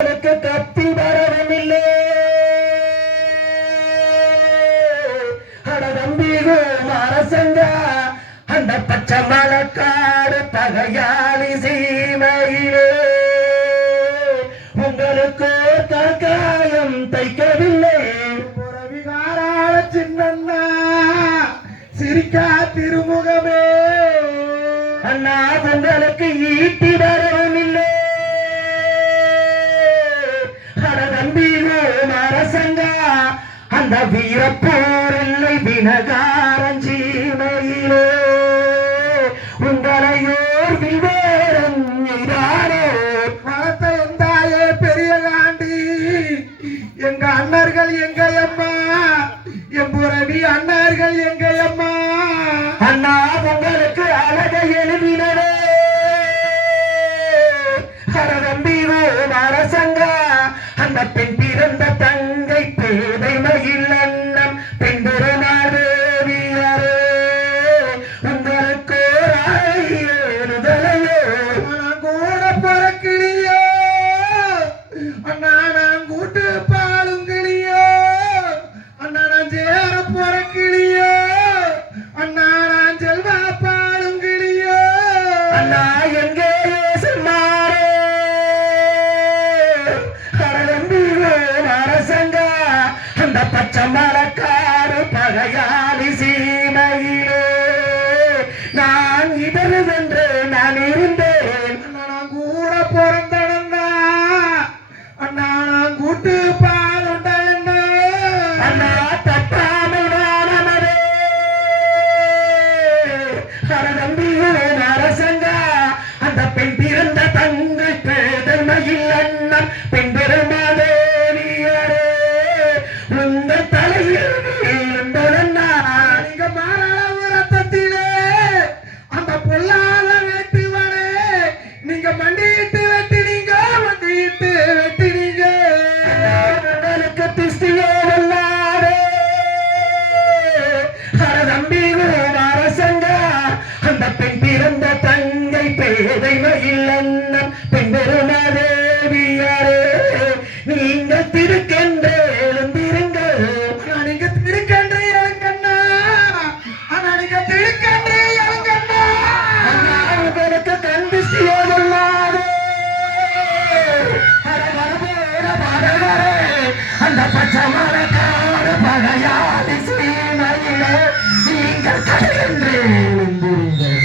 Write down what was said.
கத்தி வரவில்லை அடதம்பிகும் அரசங்க அந்த பச்சை மலக்காடு பகையாளி சீமையிலே உங்களுக்கு தற்காயம் தைக்கவில்லை விகாரால சின்னண்ணா சிரிக்கா திருமுகமே அண்ணா உங்களுக்கு ஈட்டி வரவில்லை அரசங்க அந்த வீரப்போரில்லை வினகாரஞ்சீமையிலே உங்களையோர் வில்வேரன் இதானே மரத்தை எந்தாயே பெரிய காண்டி எங்க அண்ணர்கள் எங்க அம்மா எம்புரவி அண்ணர்கள் எங்க அம்மா அண்ணா உங்களுக்கு அழகை எழுதினவே அரசம்பிவோம் அரசங்க அந்த பெண் பிறந்த தங்கை பேதைமையில் அண்ணம் பெண் பெருமாதேவியரே உங்களுக்கு ஏறுதலையோ நான் கூட பிறக்கிளியோ அண்ணா நான் கூட்டு பாலுங்கிளியோ அண்ணா நான் சேர பிறக்கிளியோ அண்ணா நான் செல்வா பாலுங்கிளியோ அண்ணா எங்கே அந்த பச்சை மலக்காடு பகையாளி சீமையிலே நான் இதழுதென்று நான் இருந்தேன் நான் கூட பிறந்தடா அண்ணா நான் கூட்டு பாலுண்டா அண்ணா தப்பாமல் வானமரே அரசம்பியும் அரசங்க அந்த பெண் பிறந்த தங்கை பேதமையில் அண்ணன் பெண் பெருமாதே உங்கள் தலையில் நீங்க மாறாளவு ரத்தத்திலே அந்த பொல்லாத வெட்டுவனே நீங்க மண்டியிட்டு வெட்டினீங்க மண்டியிட்டு வெட்டினீங்க உங்களுக்கு திஷ்டியோ வல்லாரே அரசம்பியும் அரசங்க அந்த பெண் பிறந்த தங்கை பேதைமையில் அண்ணன் பெண் பெருமாதேவியாரே நீங்க திருக்கென்ற அந்த பச்சை மரக்காடு பகையாளி சீமையிலே நீங்கள் கடலென்று எழுந்திருங்கள்.